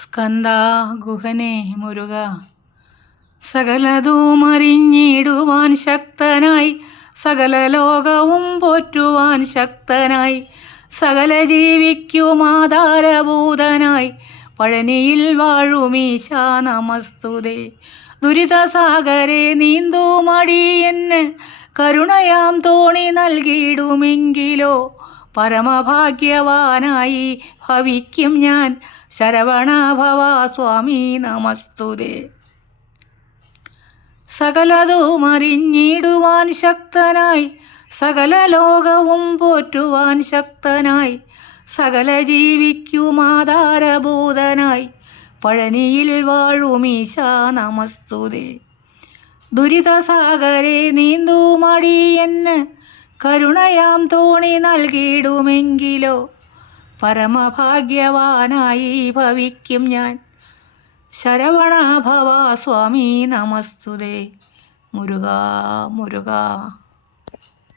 സ്കന്ദാ ഗുഹനേ മുരുക. സകലതും അറിഞ്ഞിടുവാൻ ശക്തനായി, സകല ലോകവും പോറ്റുവാൻ ശക്തനായി, സകല ജീവിക്കും ആധാരഭൂതനായി, പഴനിയിൽ വാഴുമീശാ നമസ്തുതേ. ദുരിതസാഗരെ നീന്തുമടിയെന്ന് കരുണയാം തോണി നൽകിയിടുമെങ്കിലോ, പരമഭാഗ്യവാനായി ഭവിക്കും ഞാൻ. ശരവണഭവ സ്വാമി നമസ്തുതേ. സകലതും അറിഞ്ഞിടുവാൻ ശക്തനായി, സകല ലോകവും പോറ്റുവാൻ ശക്തനായി, സകല ജീവിക്കും ആധാരഭൂതനായി, പഴനിയിൽ വാഴുമീശാ നമസ്തുതേ. ദുരിതസാഗരെ നീന്തുമടിയെന്ന് കരുണയാം തോണി നൽകിയിടുമെങ്കിലോ, പരമഭാഗ്യവാനായി ഭവിക്കും ഞാൻ. ശരവണഭവ സ്വാമി നമസ്തുതേ. മുരുകാ മുരുകാ.